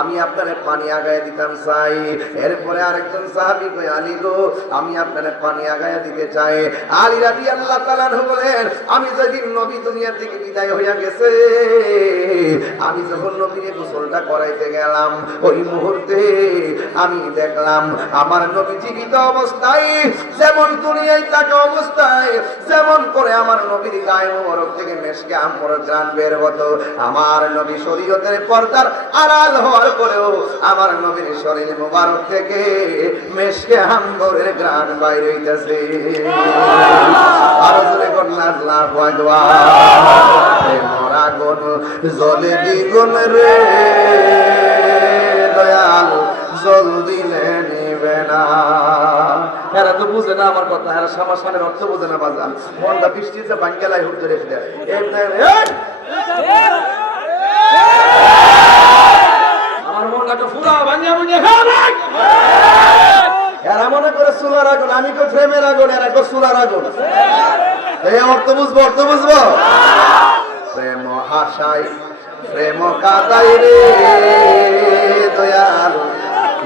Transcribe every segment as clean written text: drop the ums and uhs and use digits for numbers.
আমি আপনারে পানি আগায় দিতাম চাই। এরপরে আরেকজন সাহাবী কই আলী গো আমি আপনারে পানি আগায় দিতে চাই। আলী রাদিয়াল্লাহু তাআলা বলেন আমি যেদিন নবী দুনিয়া থেকে বিদায় হইয়া গেছে আমি যখন নবীকে গোসলটা করাইতে গেলাম ওই মুহূর্তে আমি দেখলাম আমার নবী জীবিত অবস্থায় যেমন দুনিয়ায় থাকা অবস্থায় যেমন করে আমার নবীর গায়ে মোবারক থেকে মেশকে আম্বরের ঘ্রাণ বের হতো আমার নবী শরীয়তের পর্দার আড়াল হওয়ার পরেও আমার নবীর শরীর মোবারক থেকে মেশকে আম্বরের ঘ্রাণ বাইরে হইতেছে। আর জোরে কন্যা আল্লাহু আকবার। মরা গুণ জ্বলে দ্বিগুণ রে দয়াল জল দিলে নিবে না। এরা তো বুঝে না আমার কথা, এরা সমাসানের অর্থ বুঝে না বাজান। মনটা বৃষ্টিতে বাঙ্গেলায় উঠতে রেখে দেয়। আমার মনটা তো ফুরা ভাঙিয়া বুঝে এরা মনে করে চুলার আগুন, আমি কই ফ্রেমের আগুন, এরা কই চুলার আগুন। এই অর্থ বুঝবো, অর্থ বুঝবো। প্রেম হাসাই প্রেম কাদাই রে দয়াল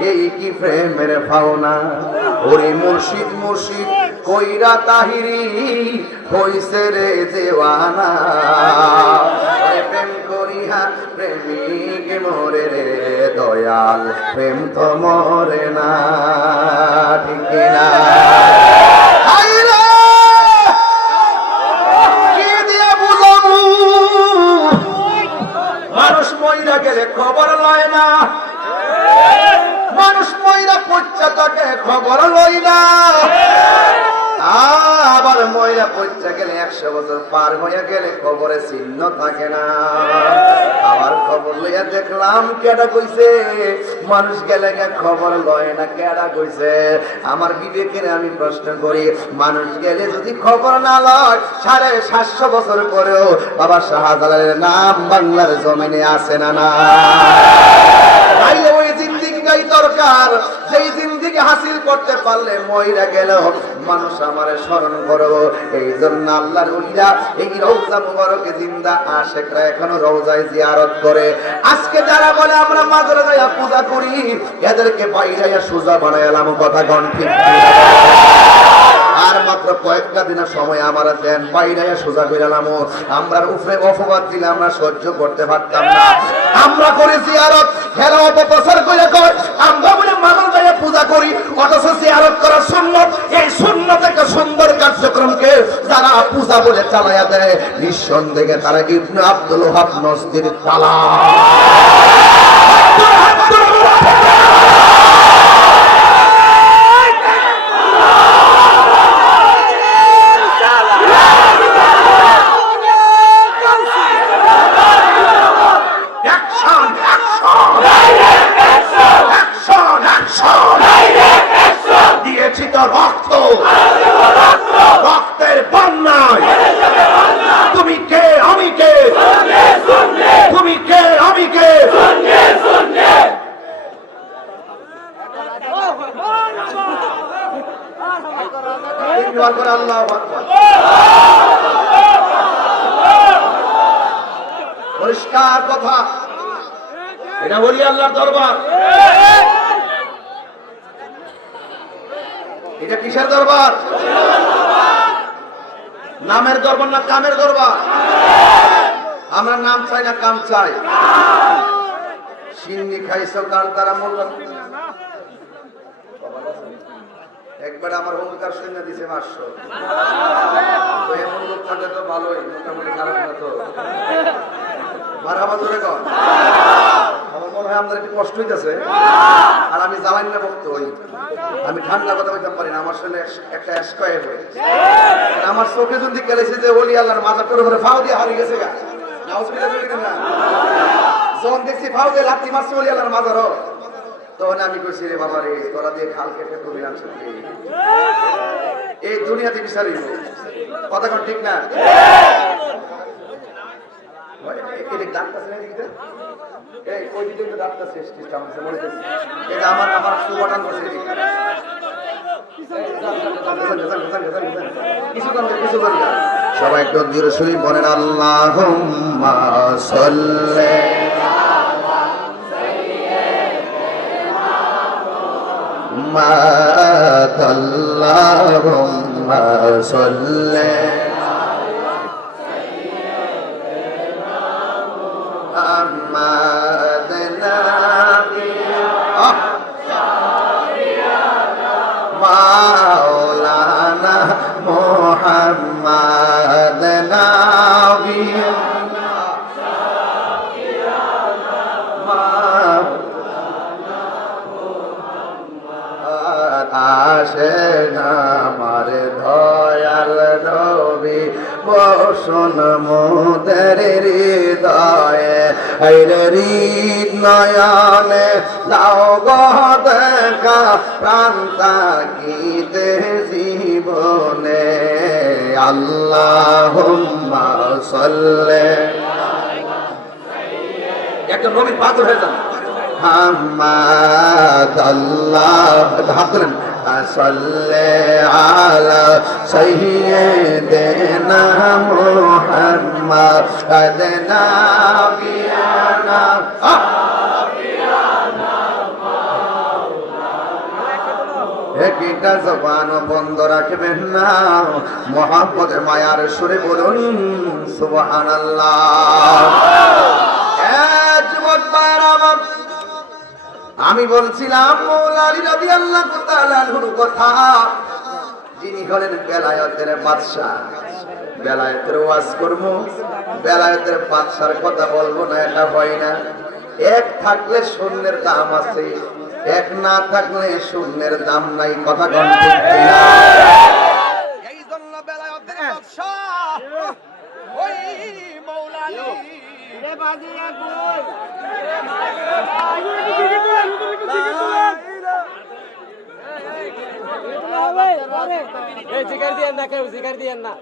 এই কি প্রেমের ভাওনা। ওরে মুর্শিদ মুর্শিদ কইরা তাহিরি হইছে রে দেওয়ানা। প্রেম করিয়া প্রেমিক মরে রে দয়াল প্রেম তো মরে না, ঠিক না? মানুষ মইরা গেলে খবর লয় না, মানুষ মইরা পচ্চা তাকে খবর লই না, আবার মইরা পচ্চা গেলে 100 বছর পার হয়ে গেলে খবরে চিহ্ন থাকে না। আবার খবর লইয়া দেখলাম কেডা কইছে মানুষ গেলে খবর লয় না, কেডা কইছে? আমার বিবেকের আমি প্রশ্ন করি মানুষ গেলে যদি খবর না লয় 750 বছর পরেও বাবা শাহজালালের নাম বাংলার জমিনে আছে না? না তাইলে ওই জিন্দেগিটাই দরকার, যেই জিন্দেগি হাসিল করতে পারলে মইরা গেল মানুষ আমারে স্মরণ করব। এই জন্য আল্লাহর ওলিরা এই রওজা মুবারকে জিন্দা আশিকরা এখনো রওজায় জিয়ারত করে। আজকে যারা বলে আমরা মাজারে যাইয়া পূজা করি এদেরকে বাইরে সোজা বানাইলাম, কথা কোন ঠিক? আর মাত্র কয়েকটা দিনের সময় আমার দেন বাইরে সোজা কইরালাম। আমরা উপরে অপবাদ দিলে আমরা সহ্য করতে পারতাম না। আমরা করে জিয়ারত হেরা অপপ্রচার করে কয় আমরা বলে মাজারে যাইয়া পূজা করি, অথচ জিয়ারত করা সুন্নাত। এই সুন্নাত একটা সুন্দর কার্যক্রমকে যারা পূজা বলে চালায়া দেয় নিঃসন্দেহে তারা ইবনে আব্দুল ওহাব নজদির তালা। দিয়েছি তো রক্ত, রক্তের বন্যায় তুমি কে আমি কে, তুমি কে আমি কে। পরিষ্কার কথা, এটা বলি আল্লাহর দরবার। এটা কিসের দরবার? নামের দরবার না কামের দরবার? আমরা নাম চাই না কাম চাই? সিন্নি খাইছো কার দ্বারা মোল্লা একবার আমার অঙ্কার সৈন্য দিছে 500। তো এমন লোক থাকলে তো ভালোই, মোটামুটি খারাপ না তো। মারহাবা জোরে কর। আমার মনে হয় আমাদের একটু কষ্ট হইতেছে, আর আমি জ্বালাই না বক্ত হই, আমি ঠান্ডা কথা বলতে পারি না। আমার শরীরে একটা স্কয়ার হয়ে আমার চোখে যদি গেলেছে যে ওলি আল্লাহর মাথা করে ভরে ফাও দিয়ে হারিয়ে গেছে গা। যখন দেখছি ফাও দিয়ে লাথি মারছে ওলি আল্লাহর মাজারও, তখন আমি কইছি রে বাবা রে তোরা দিয়ে খাল কেটে তুমি আনছো এই দুনিয়াতে বিচারিব, কথা কোন ঠিক না? সবাই একটু জোরে শরীফ বলেন আল্লাহুম্মা সাল্লি محمد اللهم صل محمد مولانا محمد نبي আসেন আমার দয়াল নবী বসুন মোদের হৃদয়ে নয়নে দাও গো দেখা প্রাণ তাকিতে জীবনে আল্লাহুম্মা সাল্লি একটা নবীর পাগল হয়ে যান محمد الله صل على سيدنا محمد نبينا একটা জবান বন্ধ রাখবেন না মুহাম্মদের মায়ার সুরে বলুন সুবহানাল্লাহ। আমি বলছিলাম মৌলা আলী রাদিয়াল্লাহু তাআলা আনহুর কথা, যিনি হলেন বেলায়েতের বাদশা। বেলায়েতের ওয়াজ করব, বেলায়েতের বাদশার কথা বলবো না, এটা হয় না। এক থাকলে শূন্যের দাম আছে, এক না থাকলে শূন্যের দাম নাই। কথা কোন ঠিক কিনা? এই জন্য বেলায়েতের বাদশা ওই মৌলা আলী রে বাজিয়া কই জিগার দিয়েন না, কেউ জিগার দিয়েন না।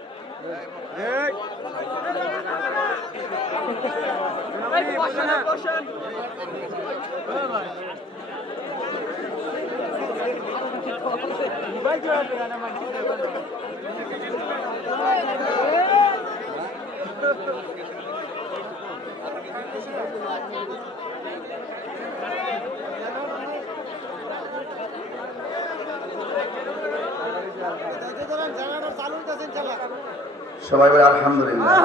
সবাই বলে আলহামদুলিল্লাহ,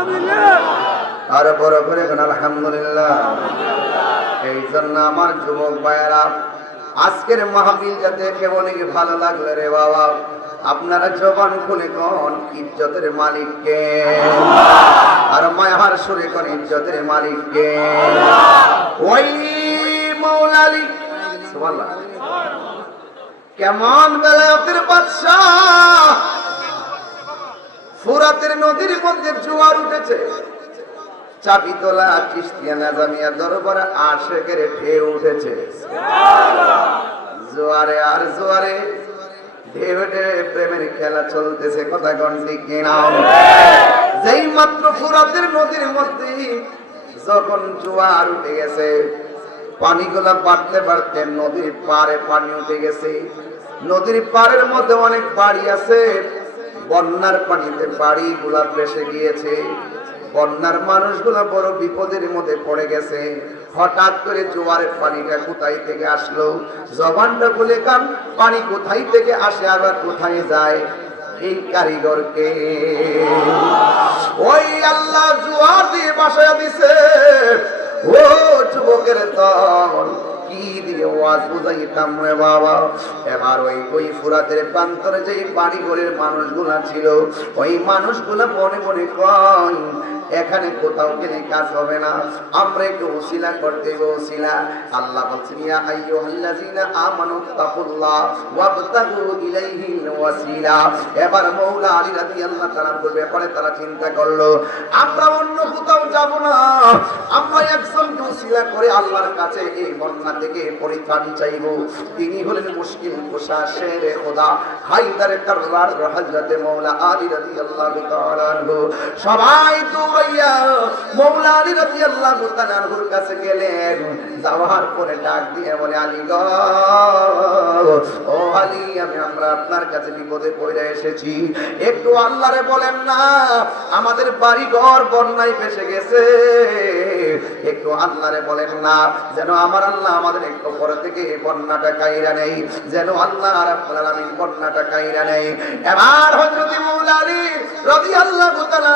আরো বড় করে আলহামদুলিল্লাহ। এই জন্য আমার যুবক ভাইয়েরা, আজকের মাহফিল যাতে কেমন ভালো লাগলো রে বাবা, আপনারা জবান খুলে কোন ইজ্জতের মালিককে, আর মায়ার সুরে কোন ইজ্জতের মালিককে, ওই মৌলা আলী। সুবহানাল্লাহ। কেমন বেলায়েতের বাদশা, ফুরাতের নদীর মধ্যে জোয়ার উঠেছে, চাবি তোলা চিশতিয়া নাজামিয়া দরবারে আশেকের ঢেউ উঠেছে। জোয়ারে আর জোয়ারে ঢেউ ঢেউ প্রেমের খেলা চলতেছে। কথা গন্ডি কিনা? যেই মাত্র ফুরাতের নদীর মধ্যে যখন জোয়ার উঠে গেছে, পানিগুলা বাড়তে বাড়তে নদীর পাড়ে পানি উঠে গেছে। নদীর পাড়ের মধ্যে অনেক বাড়ি আছে, বন্যার পানিতে বাড়িগুলা ভেসে গিয়েছে। বন্যার মানুষগুলা বড় বিপদের মধ্যে পড়ে গেছে। হঠাৎ করে জোয়ারের পানিটা কোথায় থেকে আসলো? জবানটা খুলে কান, পানি কোথায় থেকে আসে আবার কোথায় যায়? এই কারিগরকে ওই আল্লাহ জোয়ার দিয়ে বাসায় দিছে। ও যুবকের দল, কি দিয়ে ওয়াজ বুঝাইতাম রে বাবা। এবার ওই ফুরাতের প্রান্তরে যে বাড়ি ঘরের মানুষগুলা ছিল, ওই মানুষগুলা মনে মনে কয় এখানে কোথাও গেলে কাজ হবে না, আমরা একটু ওসিলা করতে ওসিলা। আল্লাহ বলছেন ইয়া আইয়ুহাল্লাযীনা আমানুত্তাকুল্লাহ ওয়াবতাগু ইলাইহিল ওয়াসিলা। এবার মৌলা আলী রাদিয়াল্লাহু তাআলা ব্যাপারে তারা চিন্তা করলো, আমরা অন্য কোথাও যাব না, আমরা একজনকে ওসিলা করে আল্লাহর কাছে এই বন্যা থেকে পরিত্রাণ চাইব। তিনি হলেন মুশকিল কুশা শেরে খোদা হায়দার কাররার হযরত মৌলা আলী রাদিয়াল্লাহু তাআলা আনহু। সবাই তো মৌলা আলী রাদিয়াল্লাহু তাআলার কাছে গেলেন। যাওয়ার পরে ডাক দিয়ে বলে, আলী গো ও আলী আমরা আপনার কাছে বিপদে পড়ে এসেছি, একটু আল্লাহরে বলেন না, আমাদের বাড়ি ঘর বন্যায় ভেসে গেছে, একটু আল্লাহরে বলেন না যেন আমার আল্লাহ আমাদের একটু পরে থেকে বন্যাটা কাইরা নেই, যেন আল্লাহ রাব্বুল আলামিন বন্যাটা কাইরা নেই। এবার হযরত মাওলা আলী রাদিয়াল্লাহু তাআলা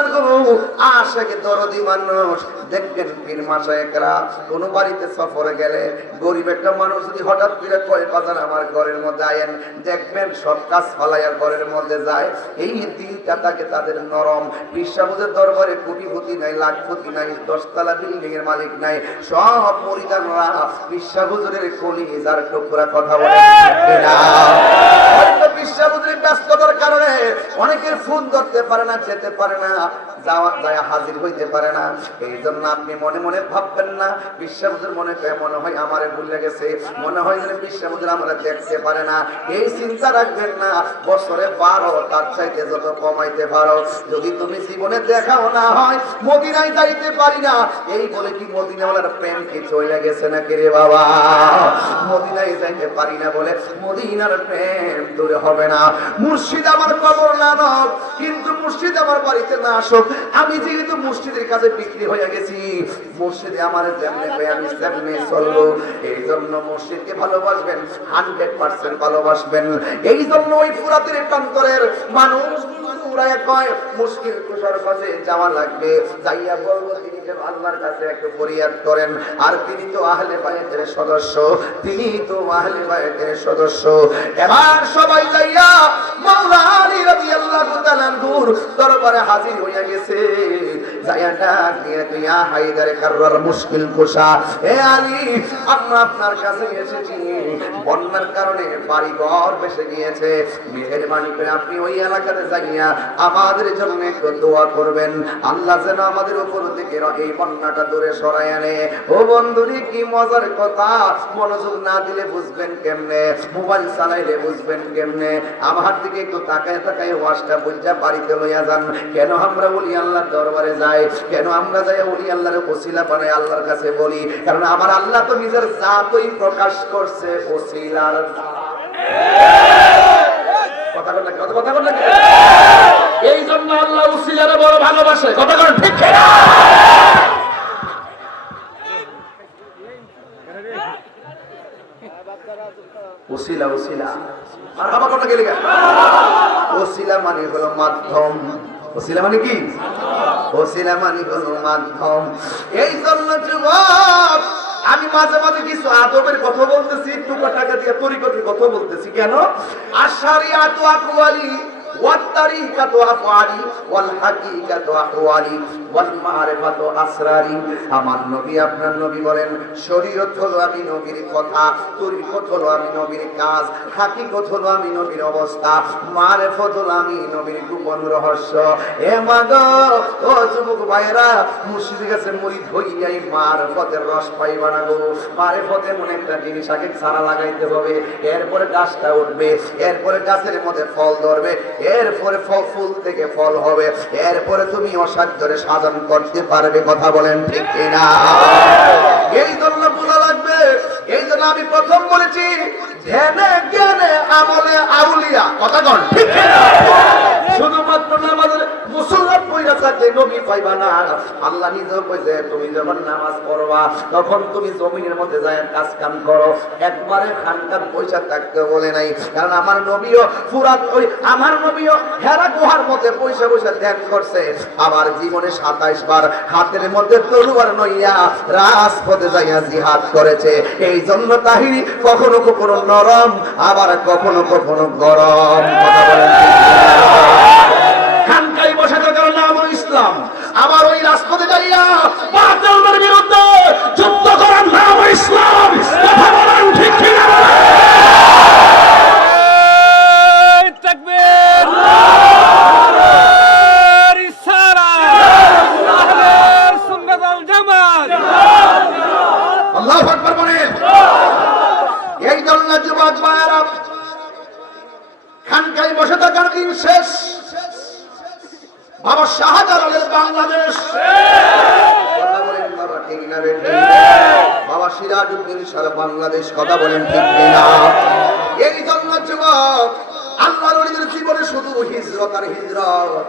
আশিক দরদি মানুষ দেখবেন, পীর মাশায়েখরা কোন বাড়িতে সফরে গেলে গরিব একটা মানুষ যদি হঠাৎ করে কয় বাজার আমার ঘরের মধ্যে আয়েন, দেখবেন সব কাজ ফালাইয়া ঘরের মধ্যে যায়। এই দিনটা তাকে তাদের নরম। বিশ্বাবুদের দরবারে কোটিপতি নাই, লাখপতি নাই, 10 তলা বিল্ডিং এর মালিক নাই, সব মরিদানরা বিশ্বাবুদের কলিজার টুকরা। কথা বলে না, হয়তো বিশ্বাবুদের ব্যস্ততার কারণে অনেকের ফোন ধরতে পারে না, যেতে পারে না, যায় হাজির হইতে পারে না। এই জন্য আপনি মনে মনে ভাববেন না বিশ্বাবুদের মনে হয় আমারে ভুলে গেছে, মনে হয় যে বিশ্বাবুদের আমরা দেখতে পারে না, এই চিন্তা রাখবেন না। বছরে 12 তার চাইতে যত কমাইতে পারো, যদি তুমি জীবনে দেখাও না হয় মদিনায় যাইতে পারি না, এই বলে কি মদিনাওয়ালার প্রেম কি চলে গেছে নাকি রে বাবা? মদিনায় যাইতে পারি না বলে মদিনার প্রেম দূরে হবে না। মুর্শিদ আমার কবর না হোক, কিন্তু মুর্শিদ আমার বাড়িতে না আসুক, আমি যেহেতু মুর্শিদের কাছে বিক্রি হয়ে গেছি, মুর্শিদে আমার যেমনে কই আমি তেমনি চলবো। এই জন্য মুর্শিদকে ভালোবাসবেন, 100% ভালোবাসবেন। এই জন্য ওই ফুরাতের প্রান্তরের মানুষ মুশকিল কুশার কাছে যাওয়া লাগবে, যাইয়া বলবো তিনি যেন আল্লাহর কাছে একটু ফরিয়াদ করেন। আর তিনি তো আহলে বায়তের সদস্য, তিনি তো আহলে বায়তের সদস্য। এবার সবাই যাইয়া মাওলা আলী রাদিয়াল্লাহু তাআলা নূর দরবারে হাজির হইয়া গেছে। যাইয়া ডাক দিয়া ইয়া হায়দারে কাররার মুশকিল কুশা, হে আলী আমরা আপনার কাছে এসেছি, বন্যার কারণে বাড়ি ঘর ভেসে গিয়েছে, মেহেরবানি করে আপনি ওই এলাকাতে যাইয়া আমাদের জন্য একটু দোয়া করবেন, আল্লাহ যেন আমাদের উপর থেকে এই বন্যাটা দূরে সরায় আনে। ও বন্ধুরি কি মজার কথা, মনোযোগ না দিলে বুঝবেন কেমনে, মোবাইল চালাইলে বুঝবেন কেমনে? আমার দিকে একটু তাকায় তাকায় ওয়াজটা বুঝা বাড়িতে লইয়া যান। কেন আমরা ওলি আল্লাহর দরবারে যাই, কেন আমরা যাই ওলি আল্লাহর ওসিলা বানাই আল্লাহর কাছে বলি? কারণ আমার আল্লাহ তো নিজের জাতই প্রকাশ করছে ওসিলার দ্বারা। কথা বল না, কথা বল না। এই জন্য আল্লাহ ওসিলারে বড় ভালোবাসে। কথা বল ঠিক না? ওসিলা ওসিলা আর হাবা কথা গেলে ওসিলা মানে হলো মাধ্যম। ওসিলা মানে কি? ওসিলা মানে হলো মাধ্যম। এই জন্য যুবক আমি মাঝে মাঝে কিছু আদবের কথা বলতেছি, একটু টাকা দিয়ে তরিকতের কথা বলতেছি। কেন? আশারিয়াতু আকওয়ালি ওয়াত-তারিকাতু আফআলি ওয়াল হাকীকাতু আহওয়ালি ওয়াল মা'রিফাতু আসরারি। আমার নবী আপনার নবী বলেন শরীয়ত হলো আমি নবীর কথা, তরিকত হলো আমি নবীর কাজ, হাকীকত হলো আমি নবীর অবস্থা, মা'রিফত হলো আমি নবীর গোপন রহস্য। এ মাগো ও যুবক ভাইরা, মুর্শিদের কাছে মুরিদ হইয়াই মা'রিফতের রস পাইবা না গো। মা'রিফতে মনে একটা জিনিস আগে চারা লাগাইতে হবে, এরপরে গাছটা উঠবে, এরপরে গাছের মধ্যে ফল ধরবে, এরপরে ফুল থেকে ফল হবে, এরপরে তুমি অসাধ্যরে সাধন করতে পারবে। কথা বলেন ঠিক কিনা? এই জন্য বোঝা লাগবে। এই জন্য আমি প্রথম বলেছি ধ্যানে জ্ঞানে আমলে আউলিয়া। কথা বল ঠিক কিনা? শুধুমাত্র নামাজের মুসল্লাত পয়রা থাকলে নবী পাইবা না। আল্লাহ নিজেও কইছে তুমি যখন নামাজ পড়বা তখন তুমি জমিনের মধ্যে যায় কাজ কাম করো, একবারে খানকাত পয়সা থাকতে বলে নাই। কারণ আমার নবীও ফুরাত ওই আমার নবীও হেরা গুহার মধ্যে পয়সা পয়সা ধ্যান করছে, আবার জীবনে 27 বার হাতের মধ্যে তলোয়ার নইয়া রাজপথে যাইয়া জিহাদ করেছে। এই জন্য তাহিরি কখনো কখনো নরম, আবার কখনো কখনো গরম। কথা বলেন খানকাই বসে থাকার নাম ইসলাম, আবার ওই রাজপথে যাইয়া বাতিলের বিরুদ্ধে যুদ্ধ করার নাম ইসলাম। কথা বলেন ঠিক কিনা? তাকবীর, রিসালাত, আহলে সুন্নাত ওয়াল জামাত। আল্লাহু আকবার বলেন। এই জন্য যুবক ভাইরা খানকাই বসে থাকার দিন শেষ। বাবা শাহজালালের বাংলাদেশ। কথা বলেন বাবা ঠিক না বেঠিক? বাবা সিরাজউদ্দিন সারা বাংলাদেশ। কথা বলেন ঠিক কিনা? এই জন্য যুবক আল্লাহর ওলিদের জীবনে শুধু হিজরত আর হিজরত।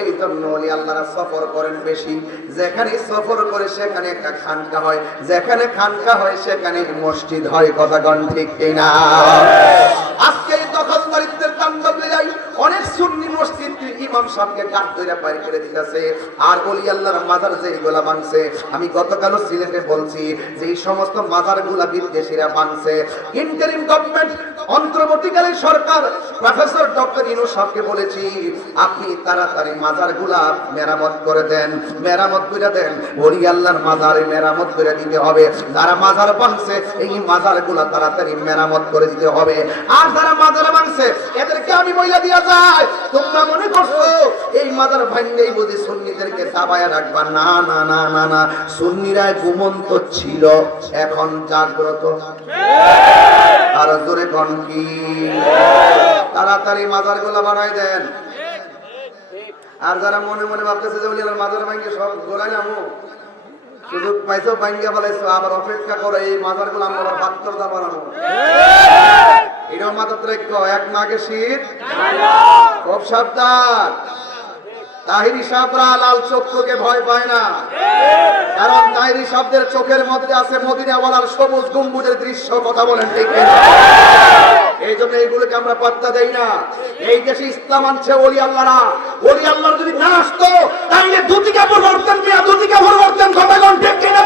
এই জন্য ওলি আল্লাহরা সফর করেন বেশি। যেখানে সফর করে সেখানে একটা খানকা হয়, যেখানে খানকা হয় সেখানে মসজিদ হয়। কথা কোন ঠিক কিনা? আজকে এই দখলদারিত্বের তাণ্ডব লীলায় অনেক সুন্নি মসজিদ ইমাম সাহেবকে কাট ধরে বাইরে করে দিতেছে। আর ওলি আল্লাহর মাজার যেগুলা ভাঙছে, আমি গতকাল সিলেটে বলছি যে এই সমস্ত মাজারগুলা বিদেশিরা ভাঙছে। ইন্টারিম গভর্নমেন্ট, অন্তর্বর্তীকালীন সরকার প্রফেসর ডক্টর ইউনূস সাহেবকে বলেছি আপনি তাড়াতাড়ি মাজারগুলা মেরামত করে দেন, মেরামত করে দেন। ওলি আল্লাহর মাজারে মেরামত করে দিতে হবে। যারা মাজার ভাঙছে এই মাজারগুলা তাড়াতাড়ি মেরামত করে দিতে হবে। আর যারা মাজার ভাঙছে এদেরকে আমি বইলা দিয়া যায়, তোমরা মনে করছো এই মাজার ভাঙলেই বুঝি সুন্নিদেরকে দাবায়া রাখবা? না না না না না, সুন্নিরা ঘুমন্ত ছিল, এখন জাগ্রত। আর জোরে কোন কি? তাড়াতাড়ি মাজারগুলা বানাই দেন। আর যারা মনে মনে ভাবতেছে যে ওলি আল্লাহর মাজার ভাঙে সব গোলাই নামো, সুযোগ পাইছো ভাঙ্গা ফেলাইছো, আবার অপেক্ষা করে এই মাজারগুলো আমরা পাথর দা বানাবো। এটাও মাথাতে রেখো, এক মাঘে শীত খুব সাবধান। তাহিরি সাহেবরা লাল চক্ষুকে ভয় পায় না, কারণ তাহিরি সাহেবদের চোখের মধ্যে আছে মদিনাওয়ালার সবুজ গম্বুজের দৃশ্য। কথা বলেন ঠিক কিনা? এই জন্য এইগুলোকে আমরা পাত্তা দেই না। এই দেশে ইসলাম আনছে ওলি আল্লাহরা। ওলি আল্লাহর যদি না আসতো তাহলে ধুতি কাপড় পরতেন, মিয়া ধুতি কাপড় পরতেন। কথা কোন ঠিক কিনা?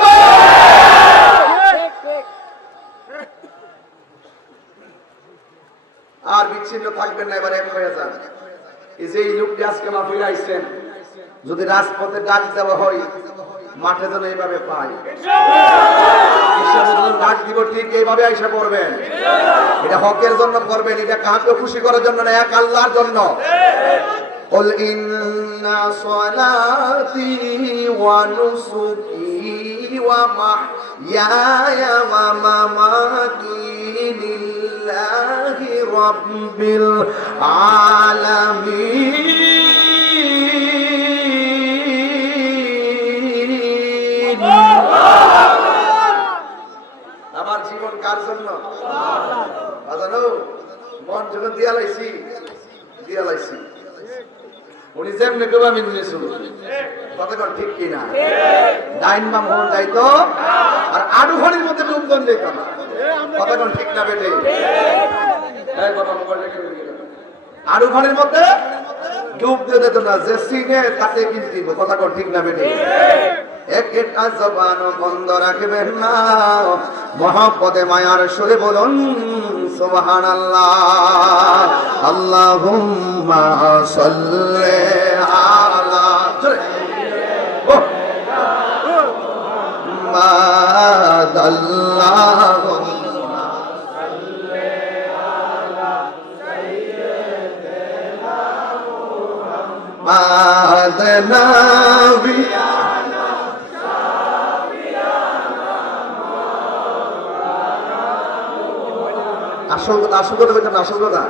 আর বিচ্ছিন্ন থাকবেন না, এবার এক হয়ে যান। এই যে এই লোকটি আজকে মাহফিলে আইছেন, যদি রাজপথে ডাক দেওয়া হয় মাঠে যেন এইভাবে পায়, ডাক দিব ঠিক এইভাবে আইসা পড়বেন। এটা হকের জন্য করবেন, এটা কাউকে খুশি করার জন্য না, এক আল্লাহর জন্য। قل إن صلاتي ونسكي ومحياي ومماتي لله رب العالمين। আমার জীবন কার জন্য? বাজানো মন যখন দিয়া লাইছি, দিয়া লাইছি। উনি যেমনি কেউ আমি শুনি কতক্ষণ ঠিক কিনা? ডাইন বা মন যাইতো আর আডু ঘড়ির মধ্যে ডুবন যেত না। কতক্ষণ ঠিক না বেটে? আডু ঘড়ির মধ্যে ডুব যেত না, যে সিনে তাতে কিন্তু। কতক্ষণ ঠিক না বেটে? একটা জবান বন্ধ রাখবেন না, মহব্বতে মায়ার সুরে বলুন সুবহানাল্লাহ। আল্লাহুম্মা সাল্লি আলা মুহাম্মাদ। আল্লাহুম্মা সাল্লি আলা সাইয়্যিদিনা মুহাম্মাদ নবী। আসল কথা, আসল কথা বলছেন, আসল কথা।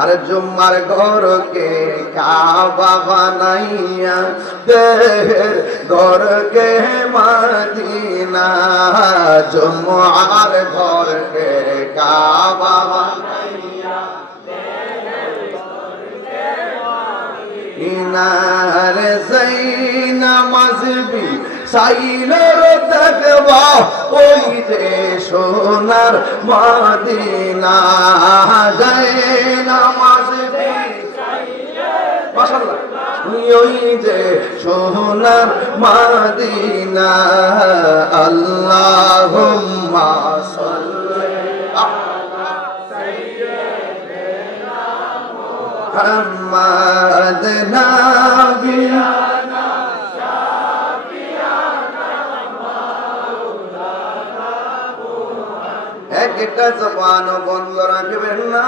আরে জুম্মার ঘরকে কাবা বানাইয়া দেহের ঘরকে মদিনা। জুম্মার ঘরকে কাবা বানাইয়া দেহের ঘরকে মদিনা। রে যাইনা মাযবি সাইলের দেখবা ওই যে সোনার মদিনা। যাইনা মাযবি মাশাআল্লাহ ওই যে সোনার মদিনা। আল্লাহুম্মা সাল্লি আলা সাইয়্যিদিনা মুহাম্মাদ নবী। একটা জবান বন্ধ রাখবেন না,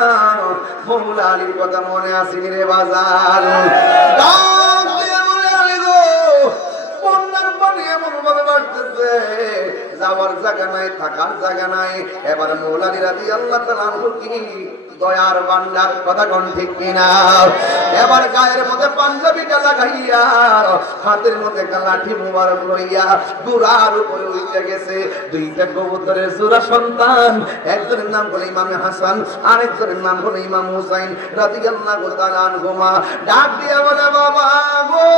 মৌলা আলীর কথা মনে আসেনি রে বাজার? বন্যার পানি এমন ভাবে বাড়তেছে, যাওয়ার জায়গা নাই, থাকার জায়গা নাই। এবার মৌলা আলী রাদিয়াল্লাহু তাআলা কি দয়ার বান্দার, কথা কোন ঠিক কিনা? এবার গায়ের মধ্যে পাঞ্জাবিটা লাগাইয়া, হাতের মধ্যে লাঠি মুবারক লইয়া দুরার উপরে উঠে গেছে। দুইটা কবুতরের জোড়া সন্তান, একজনের নাম হলো ইমাম হাসান, আরেকজনের নাম হলো ইমাম হুসাইন রাদিয়াল্লাহু তাআলা আনহুমা। ডাক দিয়া বলে, বাবা গো,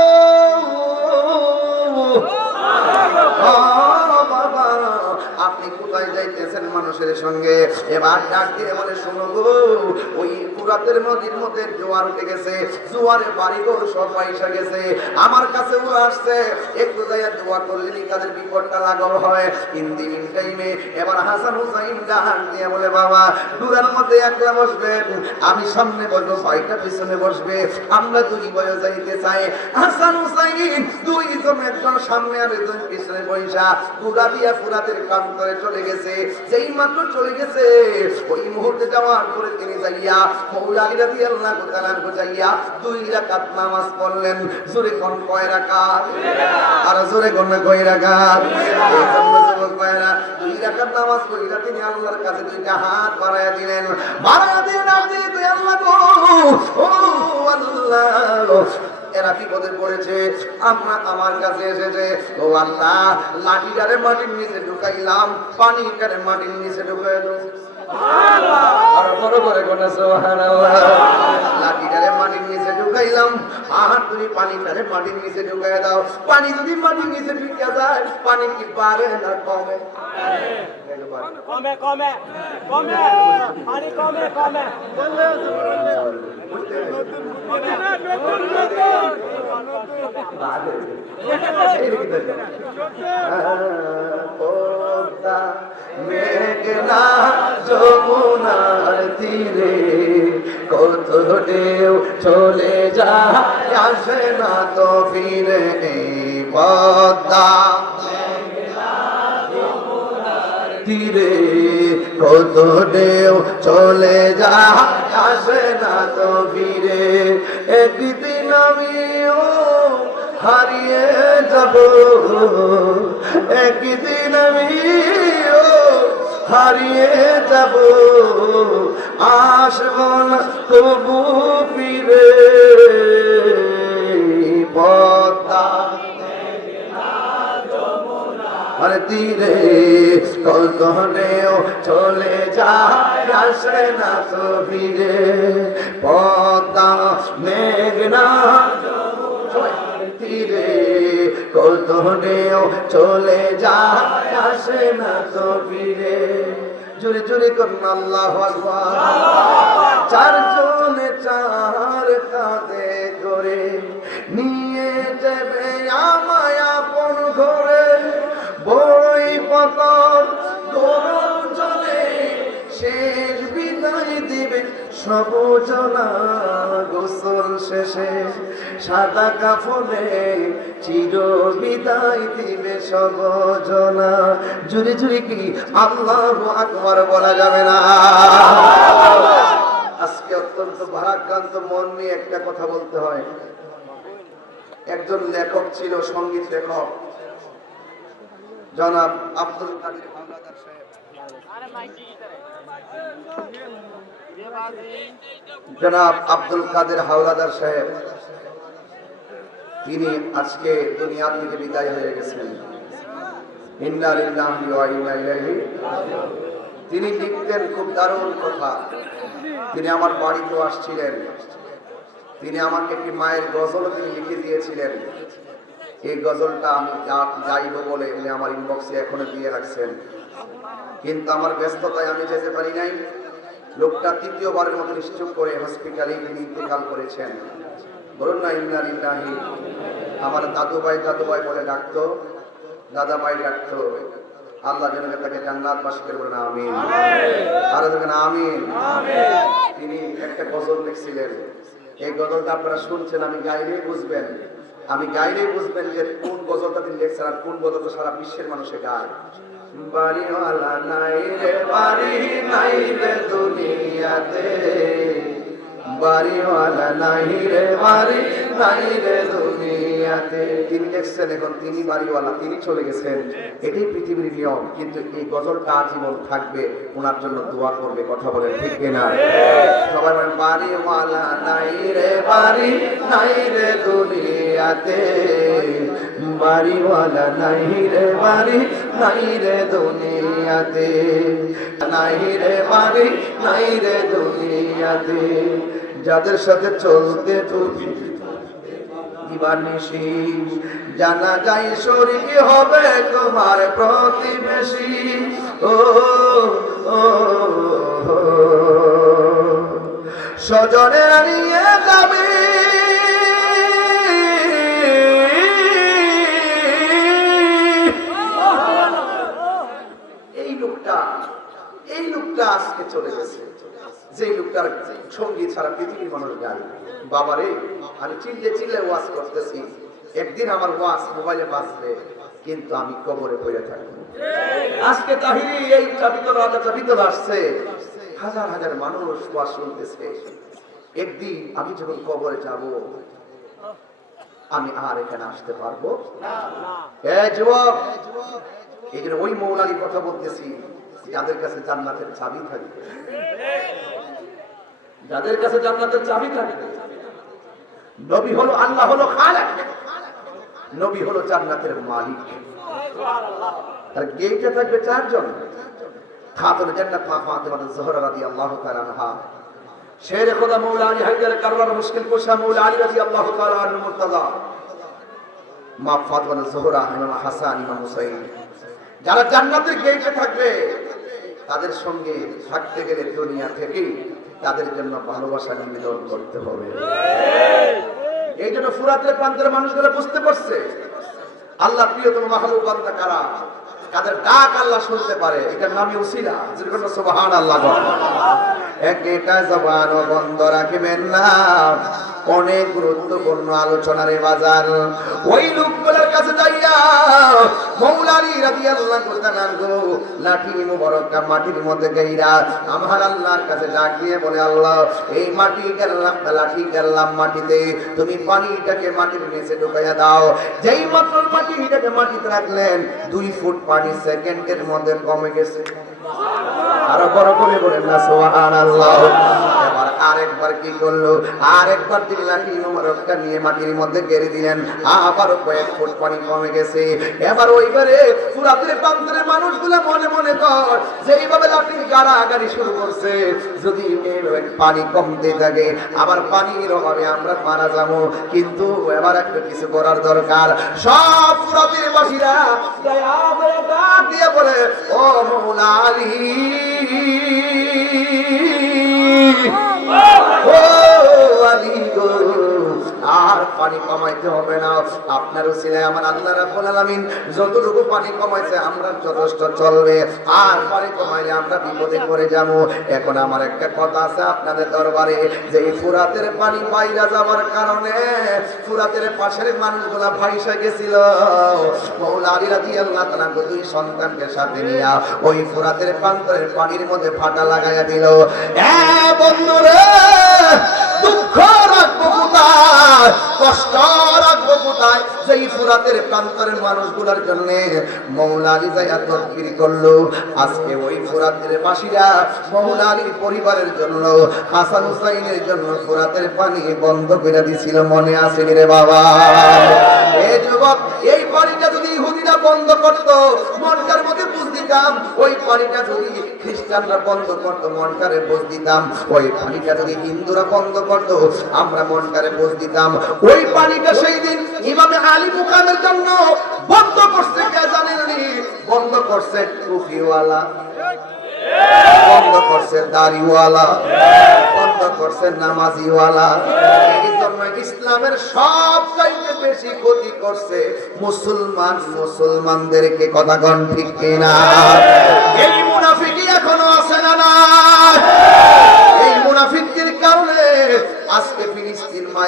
বাবা আপনি কোথায় যাইতেছেন মানুষের সঙ্গে? এবার ডাক দিয়ে বলে, শোনো গো, ওই ফুরাতের নদীর মধ্যে জোয়ার উঠে গেছে, জোয়ারে বাড়িঘর সব পয়সা গেছে, আমার কাছে ওরা আসছে, একটু যাইয়া দোয়া করলেনি তাদের বিপদটা লাঘব হয়। ইন দি মিন টাইমে এবার হাসান হুসাইন ডাক দিয়ে বলে, বাবা দূরের মধ্যে একলা বসবেন, আমি সামনে বসবো, ভাইটা পিছনে বসবে, আমরা দুই বয়ে যাইতে চাই। হাসান হুসাইন দুইজন, একজন সামনে আর একজন পিছনে বইসা পুরা দিয়া ফুরাতের কান্তরে চলে গেছে। যেই মাত্র চলে গেছে, ওই মুহূর্তে যাওয়ার পরে তিনি যাইয়া মৌলা আলী রাদিয়াল্লাহু তাআলা আনহু যাইয়া 2 রাকাত নামাজ পড়লেন। জোরে কোন কয় রাকাত? আর জোরে কোন কয় রাকাত? এই যুবক ভাইরা 2 রাকাত নামাজ পড়িয়া তিনি আল্লাহর কাছে দুইটা হাত বাড়ায়া দিলেন। বাড়ায়া দিয়ে ডাক দিয়ে, আল্লাহ গো, ও আল্লাহ, এরা বিপদে পড়েছে, আমার কাছে এসেছে, ও আল্লাহ লাঠিটারে মাটির নিচে ঢুকাইলাম, পানিটারে মাটির নিচে ঢুকাই দাও। আর বড় করে কোন সুবহানাল্লাহ। লাঠিটারে মাটির নিচে ঢুকাইলাম, আর তুমি পানিটারে মাটির নিচে ঢুকাই দাও। পানি যদি মাটির নিচে ঢুকে যায়, পানি কি বাড়ে না কমে? কমে কমে কমে, পানি কমে কমে। মেঘনা যমুনার তীরে কত ঢেউ চলে যায়, আসে না তো ফিরে। পদ্মা তীরে কত ঢেউ চলে যায়, আসে না তো ফিরে। একদিন আমিও হারিয়ে যাব, একদিন আমিও হারিয়ে যাব, আসব না তবু ফিরে। পদ্মা আর তীরে কত ঢেউ চলে যায়, আসে না তো ফিরে। পদ্মা মেঘনা তীরে কত ঢেউ চলে যায়, আসে না তো ফিরে। জোরে জোরে করুন আল্লাহু আকবার। চারজনে চার কাঁধে করে নিয়ে যাবে আমায় আপন ঘরে, বড়ই পাতার গরম জলে শেষ বিদায় দিবে সবজনা। গোসল শেষে সাদা কাফনে চির বিদায় দিবে সবজনা। জুরি জুরি কি আল্লাহু আকবার বলা যাবে না? আজকে অত্যন্ত ভারাক্রান্ত মন নিয়ে একটা কথা বলতে হয়। একজন লেখক ছিল, সঙ্গীত লেখক, জনাব আব্দুল কাদের হাওলাদার সাহেব। জনাব আব্দুল কাদের হাওলাদার সাহেব, তিনি আজকে দুনিয়া থেকে বিদায় হয়ে গেছেন। ইন্না লিল্লাহি ওয়া ইন্না ইলাইহি রাজিউন। তিনি লিখতেন খুব দারুণ কথা। তিনি আমার বাড়িতে আসছিলেন, তিনি আমাকে একটি মায়ের গজল তিনি লিখে দিয়েছিলেন। এই গজলটা আমি গাইব বলে উনি আমার ইনবক্সে এখনো দিয়ে রাখছেন, কিন্তু আমার ব্যস্ততায় আমি যেতে পারি নাই। লোকটা তৃতীয়বারের মতো নিশ্চুপ করে হসপিটালে তিনি ইন্তেকাল করেছেন। বলুন না ইন্না লিল্লাহি। আমার দাদুভাই বলে ডাকতো, দাদাভাই ডাকতো। আল্লাহ যেন তাকে জান্নাতবাসী করে বলেন আমিন। আর দেখেন আমিন। তিনি একটা গজল লিখছিলেন, এই গজলটা আপনারা শুনছেন, আমি গাইলেই বুঝবেন, যে কোন গজলটা তিনি লিখছেন আর কোন গজলটা সারা বিশ্বের মানুষে গায়। বাড়িওয়ালা নাই রে, বাড়ি নাই রে দুনিয়াতে, বাড়িওয়ালা নাই রে বাড়ি নাই রে দুনিয়াতে। তিনি দেখছেন এখন তিনি বাড়িওয়ালা, তিনি চলে গেছেন, এটাই পৃথিবীর নিয়ম। কিন্তু এই গজলটা আজীবন থাকবে, ওনার জন্য দোয়া করবে। কথা বলেন ঠিক কিনা? সবাই বলেন বাড়িওয়ালা নাই রে বাড়ি নাই রে দুনিয়াতে, বাড়িওয়ালা নাই রে বাড়ি নাই রে দুনিয়াতে, নাই রে বাড়ি নাই রে দুনিয়াতে। যাদের সাথে চলতে তুমি দিবানিশি, জানা যায় শরীক হবে তোমার প্রতিবেশী। ও স্বজনেরা নিয়ে যাবে এই লোকটা আজকে চলে গেছে, যে লোকটার সঙ্গী ছাড়া পৃথিবীর মানুষ জানে। বাবারে, আমি চিল্লে চিল্লে ওয়াজ করতেছি, একদিন আমার ওয়াজ মোবাইলে বাজবে, কিন্তু আমি কবরে পড়ে থাকবো। আজকে তাহিরি এই চাবিতল আসছে, হাজার হাজার মানুষ ওয়াজ শুনতেছে। একদিন আমি যখন কবরে যাব, আমি আর এখানে আসতে পারবো না। যুবক, এই জন্য ওই মৌলানির কথা বলতেছি, যাদের কাছে জান্নাতের চাবি থাকবে, যাদের কাছে জান্নাতের চাবি থাকবে। নবী হলো আল্লাহ হলো খালেক, নবী হলো জান্নাতের মালিক। আর গেটে থাকবে চারজন, খাতুন জান্নাত মা ফাতেমা জোহরা রাদিয়াল্লাহু তাআলা আনহা, শের খোদা মৌলা আলী হায়দার কারবার মুশকিল কুশা মৌলা আলী রাদিয়াল্লাহু তাআলা আনহু মুর্তজা, মা ফাতেমা জোহরা, ইমাম হাসান, ইমাম হুসাইন। যারা জান্নাতের গেটে থাকবে, তাদের সঙ্গে থাকতে গেলে দুনিয়া থেকে তাদের জন্য ভালোবাসা নিবেদন করতে হবে। এই জন্য ফুরাতের প্রান্তের মানুষগুলো বুঝতে পারছে আল্লাহ প্রিয়তম মাহবুব বান্দা কারা, কাদের ডাক আল্লাহ শুনতে পারে। এটার নামই উসিলা। যেরকম সুবহানাল্লাহ, একটা জবানও বন্ধ রাখবেন না। অনেক গুরুত্বপূর্ণ আলোচনার বাজার। ওই লোকগুলোর কাছে যাইয়া মৌলা আলী রাদিয়াল্লাহু তাআলা লাঠি মুবারকটা মাটির মধ্যে গাইরা আমার আল্লাহর কাছে ডাক দিয়ে বলে, আল্লাহ এই মাটি গেলাম, লাঠি গেলাম মাটিতে, তুমি পানিটাকে মাটির নিচে ঢুকাইয়া দাও। যেই মাত্র মাটিটাকে মাটিতে রাখলেন, 2 ফুট পানি সেকেন্ডের মধ্যে কমে গেছে। আরো বড় করে বলেন না সুবহানাল্লাহ। এবার আরেকবার কি করলো, আরেকবার তিনি লাঠি মুবারকটা নিয়ে মাটির মধ্যে গেড়ে দিলেন, আবারও কয়েক ফুট পানি কমে গেছে। এবার ওইবারে ফুরাতের প্রান্তরের মানুষগুলো মনে মনে কর যে এইভাবে লাঠি গাড়াগাড়ি শুরু করছে, যদি পানি কমতে থাকে, আবার পানির অভাবে আমরা মারা যাবো। কিন্তু এবার একটা কিছু করার দরকার। সব ফুরাতের বাসীরা দয়া করে ডাক দিয়ে বলে, ও মৌলা আলী, ও আলী গো, আর পানি কমাইতে হবে না। আপনার উসিলায় আমার আল্লাহ রাব্বুল আলামিন যতটুকু পানি কমাইছে আমরা যথেষ্ট চলবে, আর পানি কমাইলে আমরা বিপদে পড়ে যাব। এখন আমার একটা কথা আছে আপনাদের দরবারে, যে এই ফুরাতের পানি বাইরে যাওয়ার কারণে ফুরাতের পাশের মানুষগুলা ভাইসা গেছিল। মৌলা আলী রাদিয়াল্লাহু তাআলা 2 সন্তানকে সাথে নিয়ে ওই ফুরাতের প্রান্তরের পানির মধ্যে ফাটা লাগাইয়া দিল। বন্ধুরে, দুঃখ রাখবো কোথায়, কষ্ট রাখবো কোথায়, যেই ফুরাতের প্রান্তরের মানুষগুলোর জন্য মৌলা আলী যাইয়া তদবির করলো। আজকে ওই ফুরাতের বাসীরা মৌলা আলীর পরিবারের জন্য, হাসান হুসাইনের জন্য ফুরাতের পানি বন্ধ করে দিছিল। মনে আসেনি রে বাবা? এই যুবক, এই পানিটা যদি ইহুদিরা বন্ধ করতো, মনটার মধ্যে বুঝ দিতাম। ওই পানিটা যদি খ্রিস্টানরা বন্ধ করতো, মনটারে বুঝ দিতাম। ওই পানিটা যদি হিন্দুরা বন্ধ করতো, আমরা মনটারে বুঝ দিতাম। ওই পানিটা সেই দিন ইমামে আলী মুকামের জন্য বন্ধ করছে কে জানেননি? বন্ধ করছে টুপিওয়ালা, বন্ধ করছে দাড়িওয়ালা, বন্ধ করছে নামাজিওয়ালা। এই জন্য ইসলামের সবচাইতে বেশি ক্ষতি করছে মুসলমানদেরকে। কথা কোন ঠিক কিনা? এই মুনাফিকি এখনো আছে না না? এই মুনাফিকদের কারণে আজকে ফিলিস্তিন